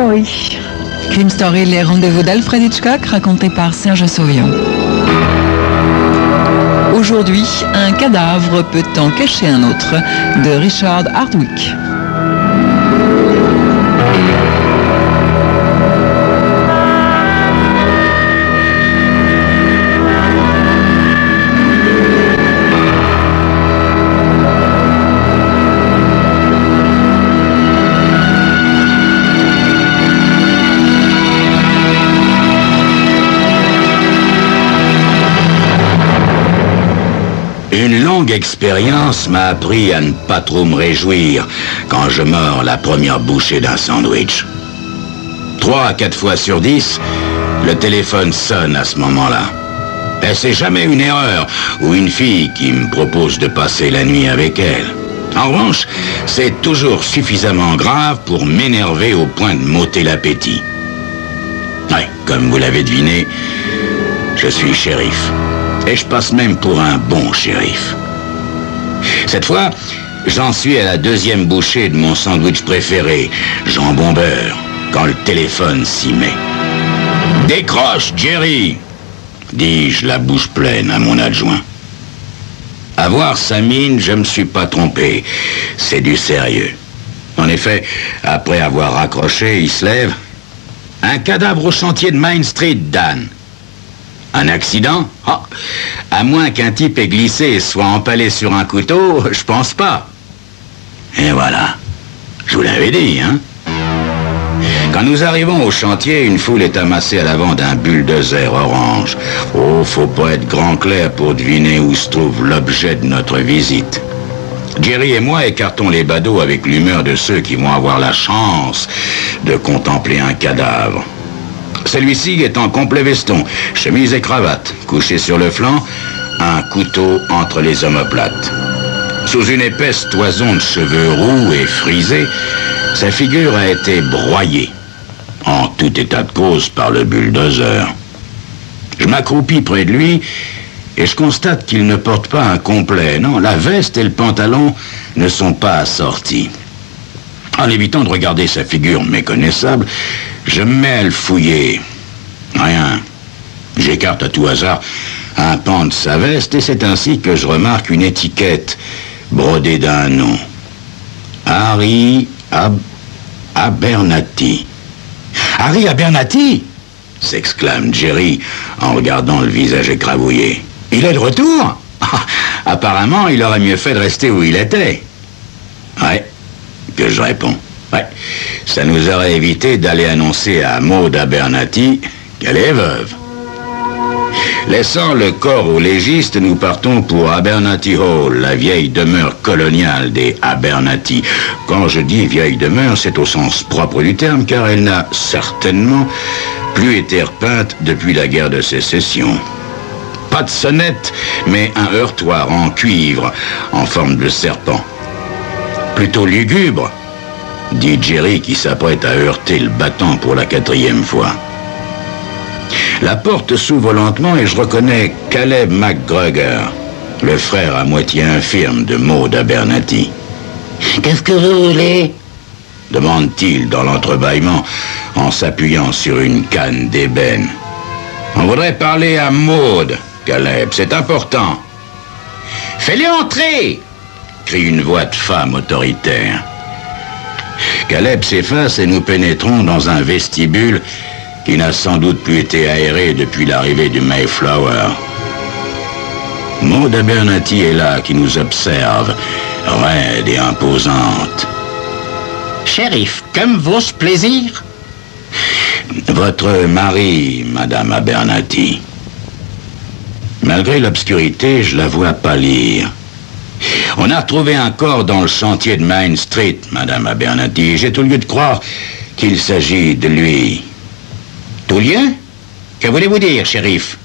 Story. Crime Story, les rendez-vous d'Alfred Hitchcock, racontés par Serge Sauvion. Aujourd'hui, un cadavre peut en cacher un autre, de Richard Hardwick. Une longue expérience m'a appris à ne pas trop me réjouir quand je mords la première bouchée d'un sandwich. 3 à 4 fois sur 10, le téléphone sonne à ce moment-là. Et c'est jamais une erreur ou une fille qui me propose de passer la nuit avec elle. En revanche, c'est toujours suffisamment grave pour m'énerver au point de m'ôter l'appétit. Ouais, comme vous l'avez deviné, je suis shérif. Et je passe même pour un bon shérif. Cette fois, j'en suis à la 2e bouchée de mon sandwich préféré, jambon beurre, quand le téléphone s'y met. « Décroche, Jerry !» dis-je, la bouche pleine à mon adjoint. À voir sa mine, je me suis pas trompé. C'est du sérieux. En effet, après avoir raccroché, il se lève. « Un cadavre au chantier de Main Street, Dan. » Un accident? Oh, à moins qu'un type ait glissé et soit empalé sur un couteau, je pense pas. Et voilà. Je vous l'avais dit, hein? Quand nous arrivons au chantier, une foule est amassée à l'avant d'un bulldozer orange. Oh, faut pas être grand clair pour deviner où se trouve l'objet de notre visite. Jerry et moi écartons les badauds avec l'humeur de ceux qui vont avoir la chance de contempler un cadavre. Celui-ci est en complet veston, chemise et cravate, couché sur le flanc, un couteau entre les omoplates. Sous une épaisse toison de cheveux roux et frisés, sa figure a été broyée, en tout état de cause par le bulldozer. Je m'accroupis près de lui et je constate qu'il ne porte pas un complet. Non, la veste et le pantalon ne sont pas assortis. En évitant de regarder sa figure méconnaissable, je me mets à le fouiller. Rien. J'écarte à tout hasard un pan de sa veste et c'est ainsi que je remarque une étiquette brodée d'un nom. Harry Abernathy. Harry Abernathy? S'exclame Jerry en regardant le visage écrabouillé. Il est de retour? Apparemment, il aurait mieux fait de rester où il était. Ouais, que je réponds. Ouais, ça nous aurait évité d'aller annoncer à Maud Abernathy qu'elle est veuve. Laissant le corps au légiste, nous partons pour Abernathy Hall, la vieille demeure coloniale des Abernathy. Quand je dis vieille demeure, c'est au sens propre du terme, car elle n'a certainement plus été repeinte depuis la guerre de sécession. Pas de sonnette, mais un heurtoir en cuivre, en forme de serpent. Plutôt lugubre, dit Jerry qui s'apprête à heurter le battant pour la 4e fois. La porte s'ouvre lentement et je reconnais Caleb McGregor, le frère à moitié infirme de Maud Abernathy. « Qu'est-ce que vous voulez ?» demande-t-il dans l'entrebâillement en s'appuyant sur une canne d'ébène. « On voudrait parler à Maud, Caleb, c'est important. »« Fais-les entrer !» crie une voix de femme autoritaire. Caleb s'efface et nous pénétrons dans un vestibule qui n'a sans doute plus été aéré depuis l'arrivée du Mayflower. Maud Abernathy est là, qui nous observe, raide et imposante. « Shérif, comme vos plaisir ?»« Votre mari, Madame Abernathy. » Malgré l'obscurité, je la vois pâlir. « On a retrouvé un corps dans le chantier de Main Street, Madame Abernathy. J'ai tout lieu de croire qu'il s'agit de lui. » Tout lieu? Que voulez-vous dire, shérif?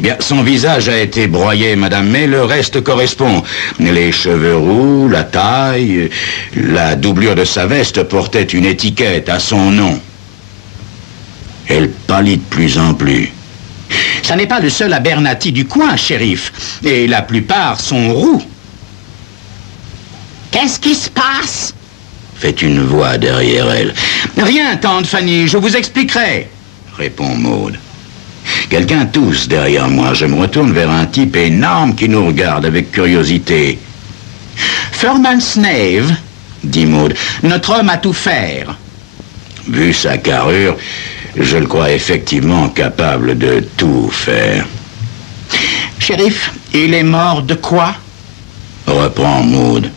Bien, son visage a été broyé, madame, mais le reste correspond. Les cheveux roux, la taille, la doublure de sa veste portait une étiquette à son nom. Elle pâlit de plus en plus. Ça n'est pas le seul Abernathy du coin, shérif, et la plupart sont roux. Qu'est-ce qui se passe? fait une voix derrière elle. « Rien, tante Fanny, je vous expliquerai, répond Maud. Quelqu'un tousse derrière moi. Je me retourne vers un type énorme qui nous regarde avec curiosité. « Furman Snave, dit Maud, notre homme a tout faire. » Vu sa carrure, je le crois effectivement capable de tout faire. « Shérif, il est mort de quoi ?» reprend Maud.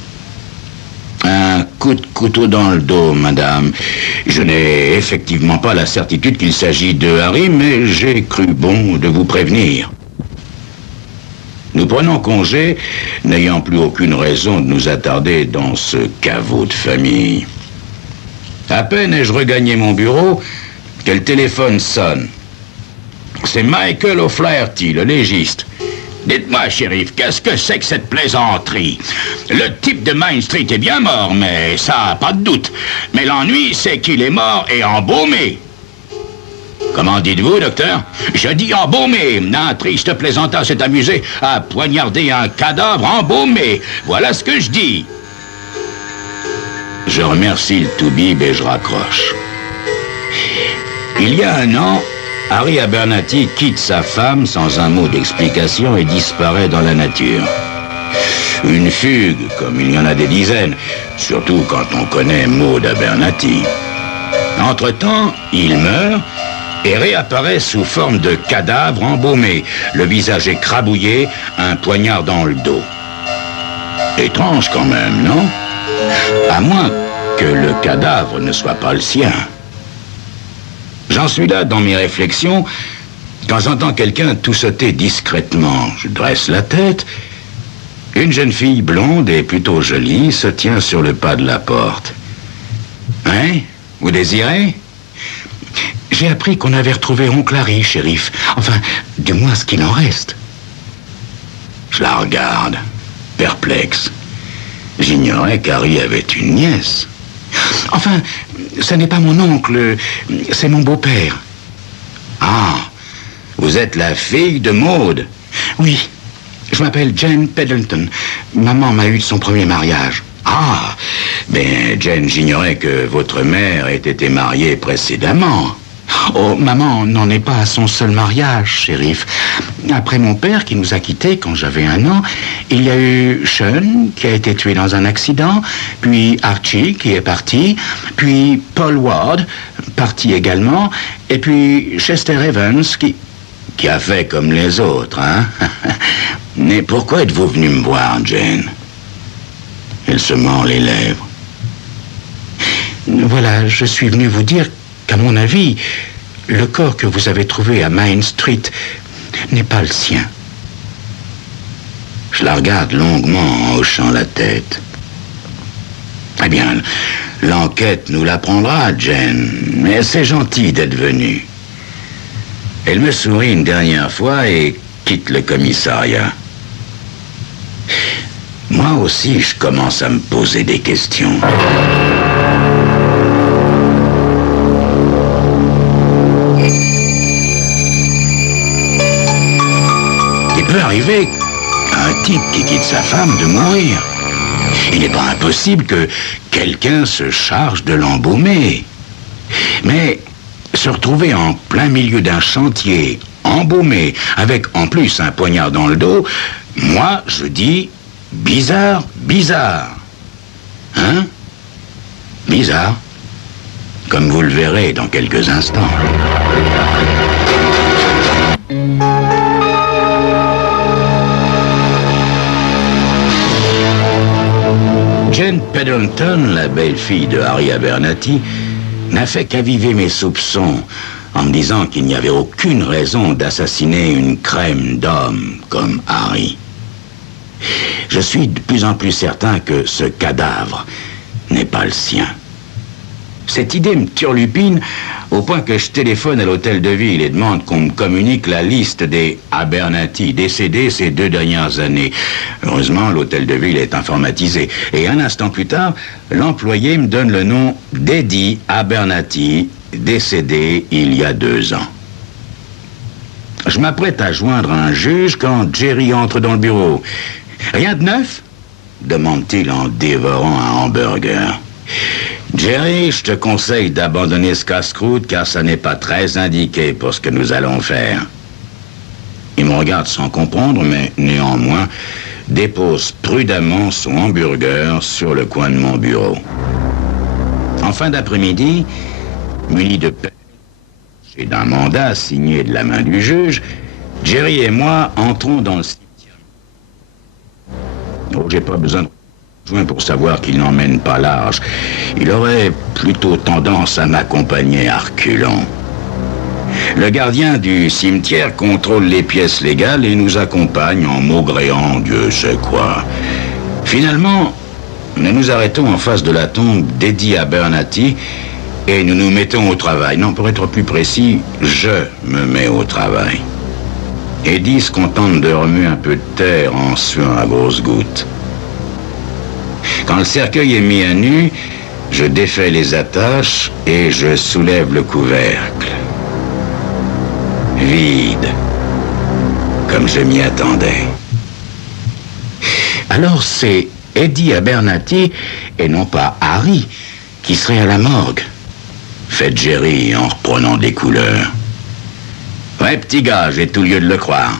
« Un coup de couteau dans le dos, madame. Je n'ai effectivement pas la certitude qu'il s'agit de Harry, mais j'ai cru bon de vous prévenir. » Nous prenons congé, n'ayant plus aucune raison de nous attarder dans ce caveau de famille. À peine ai-je regagné mon bureau que le téléphone sonne. C'est Michael O'Flaherty, le légiste. Dites-moi, shérif, qu'est-ce que c'est que cette plaisanterie? Le type de Main Street est bien mort, mais ça, pas de doute. Mais l'ennui, c'est qu'il est mort et embaumé. Comment dites-vous, docteur? Je dis embaumé. Un triste plaisantin s'est amusé à poignarder un cadavre embaumé. Voilà ce que je dis. Je remercie le toubib et je raccroche. Il y a un an, Harry Abernathy quitte sa femme sans un mot d'explication et disparaît dans la nature. Une fugue, comme il y en a des dizaines, surtout quand on connaît Maud Abernathy. Entre-temps, il meurt et réapparaît sous forme de cadavre embaumé, le visage écrabouillé, un poignard dans le dos. Étrange quand même, non? À moins que le cadavre ne soit pas le sien. J'en suis là dans mes réflexions quand j'entends quelqu'un tout sauter discrètement. Je dresse la tête. Une jeune fille blonde et plutôt jolie se tient sur le pas de la porte. Hein? Vous désirez? J'ai appris qu'on avait retrouvé oncle Harry, shérif. Enfin, du moins ce qu'il en reste. Je la regarde, perplexe. J'ignorais qu'Harry avait une nièce. Enfin, ce n'est pas mon oncle, c'est mon beau-père. Ah, vous êtes la fille de Maud? Oui, je m'appelle Jane Pendleton. Maman m'a eu de son premier mariage. Ah, ben Jane, j'ignorais que votre mère ait été mariée précédemment. Oh, maman n'en est pas à son seul mariage, shérif. Après mon père qui nous a quittés quand j'avais 1 an, il y a eu Sean qui a été tué dans un accident, puis Archie qui est parti, puis Paul Ward, parti également, et puis Chester Evans qui a fait comme les autres, hein? Mais pourquoi êtes-vous venu me voir, Jane? Elle se mord les lèvres. Voilà, je suis venu vous dire qu'à mon avis, le corps que vous avez trouvé à Main Street n'est pas le sien. Je la regarde longuement en hochant la tête. Eh bien, l'enquête nous l'apprendra, Jane, mais c'est gentil d'être venue. Elle me sourit une dernière fois et quitte le commissariat. Moi aussi, je commence à me poser des questions. Il peut arriver à un type qui quitte sa femme de mourir. Il n'est pas impossible que quelqu'un se charge de l'embaumer. Mais se retrouver en plein milieu d'un chantier, embaumé, avec en plus un poignard dans le dos, moi, je dis bizarre, bizarre. Hein? Bizarre. Comme vous le verrez dans quelques instants. Jane Pendleton, la belle-fille de Harry Abernathy, n'a fait qu'aviver mes soupçons en me disant qu'il n'y avait aucune raison d'assassiner une crème d'homme comme Harry. Je suis de plus en plus certain que ce cadavre n'est pas le sien. Cette idée me turlupine au point que je téléphone à l'hôtel de ville et demande qu'on me communique la liste des Abernathy décédés ces 2 dernières années. Heureusement, l'hôtel de ville est informatisé. Et un instant plus tard, l'employé me donne le nom d'Eddie Abernathy, décédé il y a 2 ans. Je m'apprête à joindre un juge quand Jerry entre dans le bureau. « Rien de neuf ?» demande-t-il en dévorant un hamburger. Jerry, je te conseille d'abandonner ce casse-croûte car ça n'est pas très indiqué pour ce que nous allons faire. Il me regarde sans comprendre, mais néanmoins dépose prudemment son hamburger sur le coin de mon bureau. En fin d'après-midi, muni de paix et d'un mandat signé de la main du juge, Jerry et moi entrons dans le cimetière. Oh, j'ai pas besoin de joint pour savoir qu'il n'emmène pas large. Il aurait plutôt tendance à m'accompagner à reculons. Le gardien du cimetière contrôle les pièces légales et nous accompagne en maugréant Dieu sait quoi. Finalement, nous nous arrêtons en face de la tombe d'Eddie Abernathy et nous nous mettons au travail. Non, pour être plus précis, je me mets au travail. Eddie se contente de remuer un peu de terre en suant à grosses gouttes. Quand le cercueil est mis à nu, je défais les attaches et je soulève le couvercle. Vide, comme je m'y attendais. Alors c'est Eddie Abernathy et non pas Harry qui serait à la morgue. Fait Jerry en reprenant des couleurs. Ouais, petit gars, j'ai tout lieu de le croire.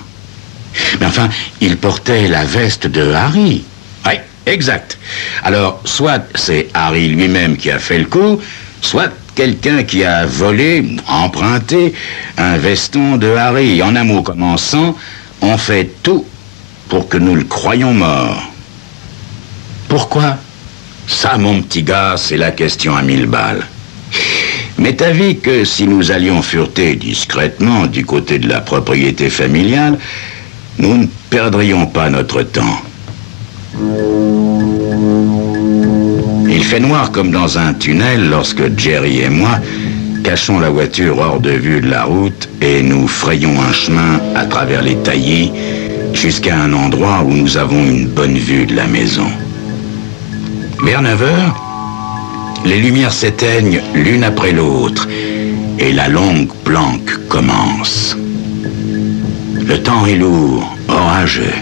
Mais enfin, il portait la veste de Harry. Ouais, exact. Alors, soit c'est Harry lui-même qui a fait le coup, soit quelqu'un qui a volé, emprunté un veston de Harry. En un mot comme en 100, on fait tout pour que nous le croyions mort. Pourquoi? Ça, mon petit gars, c'est la question à 1000 balles. M'est avis que si nous allions fureter discrètement du côté de la propriété familiale, nous ne perdrions pas notre temps. Il fait noir comme dans un tunnel lorsque Jerry et moi cachons la voiture hors de vue de la route et nous frayons un chemin à travers les taillis jusqu'à un endroit où nous avons une bonne vue de la maison. Vers 9 heures, les lumières s'éteignent l'une après l'autre et la longue planque commence. Le temps est lourd, orageux.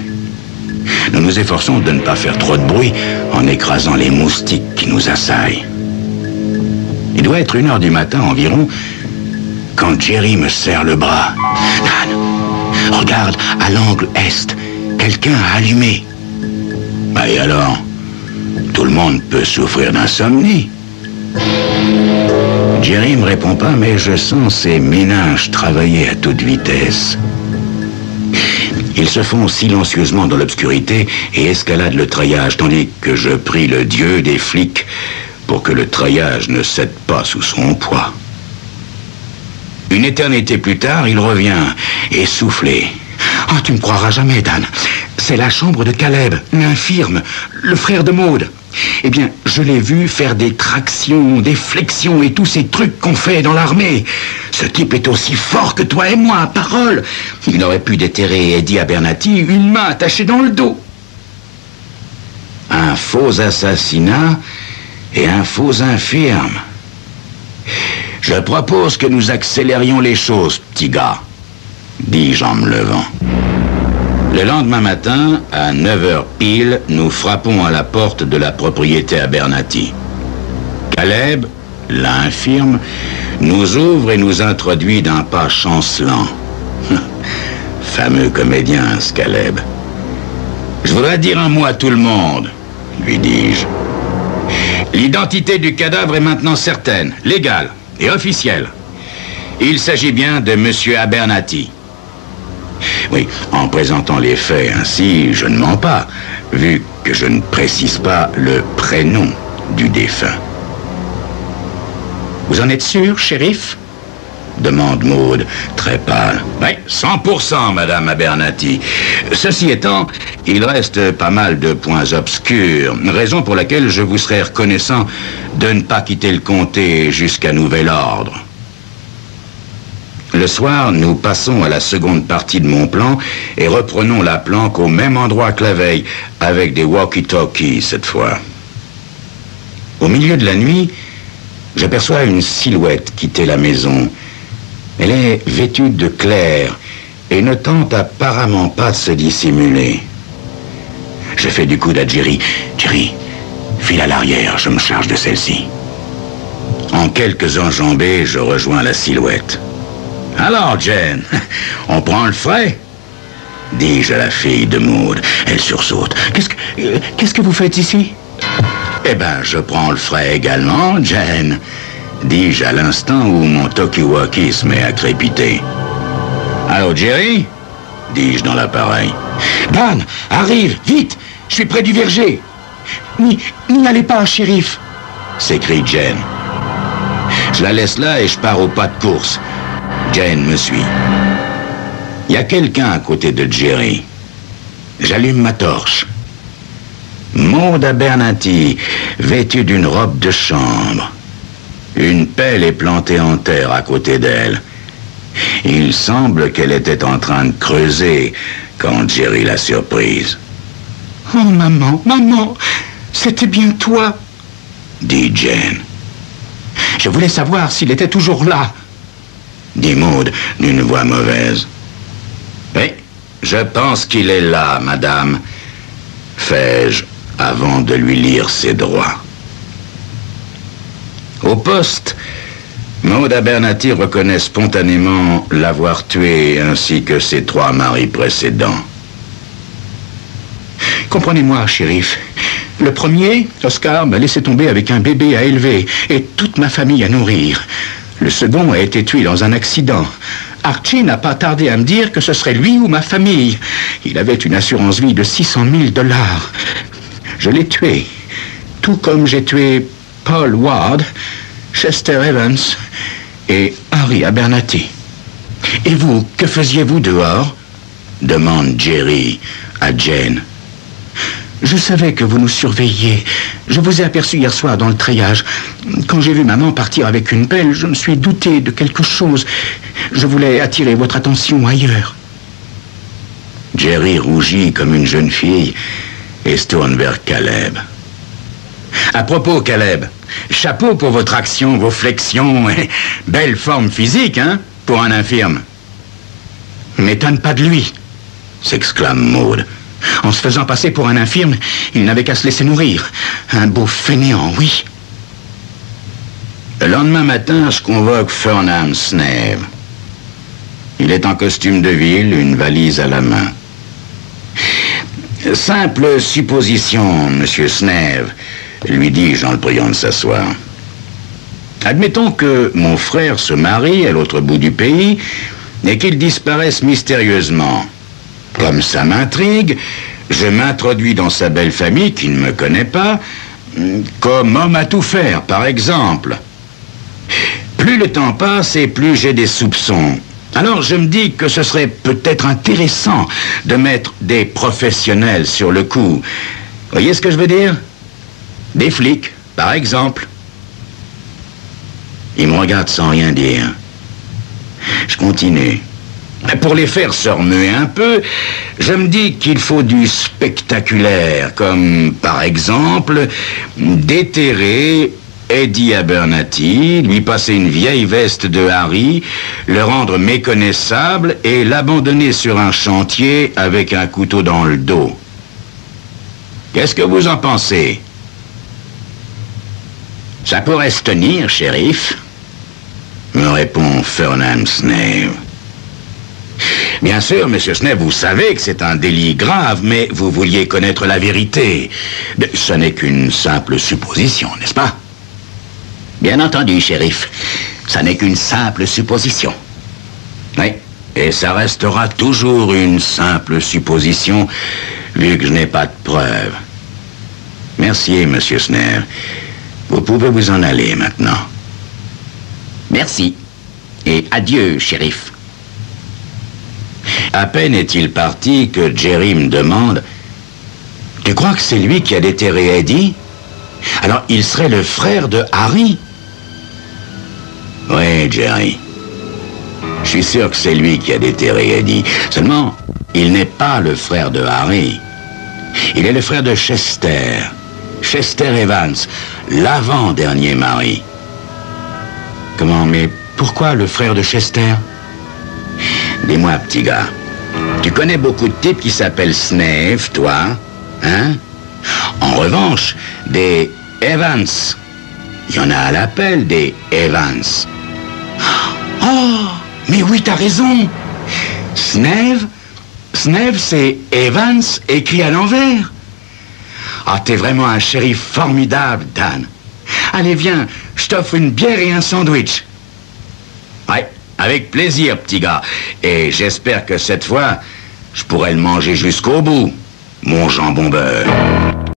Nous nous efforçons de ne pas faire trop de bruit en écrasant les moustiques qui nous assaillent. Il doit être 1 heure du matin environ quand Jerry me serre le bras. « Dan, regarde, à l'angle est, quelqu'un a allumé. » Bah et alors? Tout le monde peut souffrir d'insomnie. Jerry me répond pas, mais je sens ses méninges travailler à toute vitesse. Ils se font silencieusement dans l'obscurité et escaladent le treillage, tandis que je prie le dieu des flics pour que le treillage ne cède pas sous son poids. Une éternité plus tard, il revient, essoufflé. « Ah, tu me croiras jamais, Dan. C'est la chambre de Caleb, l'infirme, le frère de Maude. Eh bien, je l'ai vu faire des tractions, des flexions et tous ces trucs qu'on fait dans l'armée. Ce type est aussi fort que toi et moi, parole. Il aurait pu déterrer Eddie Abernathy une main attachée dans le dos. » Un faux assassinat et un faux infirme. Je propose que nous accélérions les choses, petit gars, dis-je en me levant. Le lendemain matin, à 9 heures pile, nous frappons à la porte de la propriété Abernathy. Caleb, l'infirme, nous ouvre et nous introduit d'un pas chancelant. Fameux comédien, ce Caleb. « Je voudrais dire un mot à tout le monde, » lui dis-je. « L'identité du cadavre est maintenant certaine, légale et officielle. Il s'agit bien de Monsieur Abernathy. » Oui, en présentant les faits ainsi, je ne mens pas, vu que je ne précise pas le prénom du défunt. « Vous en êtes sûr, shérif ?» demande Maude, très pâle. « Oui, 100%, Madame Abernathy. Ceci étant, il reste pas mal de points obscurs, raison pour laquelle je vous serais reconnaissant de ne pas quitter le comté jusqu'à nouvel ordre. » Le soir, nous passons à la seconde partie de mon plan et reprenons la planque au même endroit que la veille, avec des walkie-talkies cette fois. Au milieu de la nuit, j'aperçois une silhouette quitter la maison. Elle est vêtue de clair et ne tente apparemment pas de se dissimuler. Je fais du coude à Jerry. « Jerry, file à l'arrière, je me charge de celle-ci. » En quelques enjambées, je rejoins la silhouette. « Alors, Jane, on prend le frais ?» dis-je à la fille de Maud. Elle sursaute. « Qu'est-ce que vous faites ici ?»« Eh ben, je prends le frais également, Jane. » dis-je à l'instant où mon talkie-walkie se met à crépiter. « Allô, Jerry ?» dis-je dans l'appareil. « Dan, arrive, vite, je suis près du verger. »« N'y allez pas, shérif !» s'écrie Jane. Je la laisse là et je pars au pas de course. Jane me suit. Il y a quelqu'un à côté de Jerry. J'allume ma torche. Maud Abernathy, vêtue d'une robe de chambre. Une pelle est plantée en terre à côté d'elle. Il semble qu'elle était en train de creuser quand Jerry l'a surprise. « Oh, maman, c'était bien toi !» dit Jane. « Je voulais savoir s'il était toujours là !» dit Maud d'une voix mauvaise. « Oui, je pense qu'il est là, madame, fais-je avant de lui lire ses droits. » Au poste, Maud Abernathy reconnaît spontanément l'avoir tué ainsi que ses 3 maris précédents. « Comprenez-moi, shérif. Le premier, Oscar, m'a laissé tomber avec un bébé à élever et toute ma famille à nourrir. Le second a été tué dans un accident. Archie n'a pas tardé à me dire que ce serait lui ou ma famille. Il avait une assurance vie de 600 000 $. Je l'ai tué, tout comme j'ai tué Paul Ward, Chester Evans et Harry Abernathy. Et vous, que faisiez-vous dehors ? demande Jerry à Jane. Je savais que vous nous surveilliez. Je vous ai aperçu hier soir dans le treillage. Quand j'ai vu maman partir avec une pelle, je me suis douté de quelque chose. Je voulais attirer votre attention ailleurs. Jerry rougit comme une jeune fille et se tourne vers Caleb. À propos, Caleb, chapeau pour votre action, vos flexions et belle forme physique, hein, pour un infirme. M'étonne pas de lui, s'exclame Maud. En se faisant passer pour un infirme, il n'avait qu'à se laisser nourrir. Un beau fainéant, oui. Le lendemain matin, je convoque Fernand Snave. Il est en costume de ville, une valise à la main. Simple supposition, monsieur Snave, lui dis-je en le priant de s'asseoir. Admettons que mon frère se marie à l'autre bout du pays et qu'il disparaisse mystérieusement. Comme ça m'intrigue, je m'introduis dans sa belle famille qui ne me connaît pas, comme homme à tout faire, par exemple. Plus le temps passe et plus j'ai des soupçons. Alors je me dis que ce serait peut-être intéressant de mettre des professionnels sur le coup. Voyez ce que je veux dire ? Des flics, par exemple. Il me regarde sans rien dire. Je continue. Pour les faire se remuer un peu, je me dis qu'il faut du spectaculaire, comme par exemple déterrer Eddie Abernathy, lui passer une vieille veste de Harry, le rendre méconnaissable et l'abandonner sur un chantier avec un couteau dans le dos. Qu'est-ce que vous en pensez ? Ça pourrait se tenir, shérif, me répond Fernand Snave. Bien sûr, monsieur Snave, vous savez que c'est un délit grave, mais vous vouliez connaître la vérité. Ce n'est qu'une simple supposition, n'est-ce pas ? Bien entendu, shérif. Ça n'est qu'une simple supposition. Oui, et ça restera toujours une simple supposition, vu que je n'ai pas de preuves. Merci, monsieur Snave. Vous pouvez vous en aller maintenant. Merci. Et adieu, shérif. À peine est-il parti que Jerry me demande « Tu crois que c'est lui qui a déterré Eddie? Alors il serait le frère de Harry ?» Oui, Jerry. Je suis sûr que c'est lui qui a déterré Eddie. Seulement, il n'est pas le frère de Harry. Il est le frère de Chester. Chester Evans, l'avant-dernier mari. Comment, mais pourquoi le frère de Chester? Dis-moi, petit gars, tu connais beaucoup de types qui s'appellent Snave, toi, hein? En revanche, des Evans, Il y en a à l'appel des Evans. Oh, mais oui, t'as raison. Sneve, c'est Evans écrit à l'envers. Ah, t'es vraiment un shérif formidable, Dan. Allez, viens, je t'offre une bière et un sandwich. Ouais, avec plaisir, petit gars. Et j'espère que cette fois, je pourrai le manger jusqu'au bout, mon jambon beurre.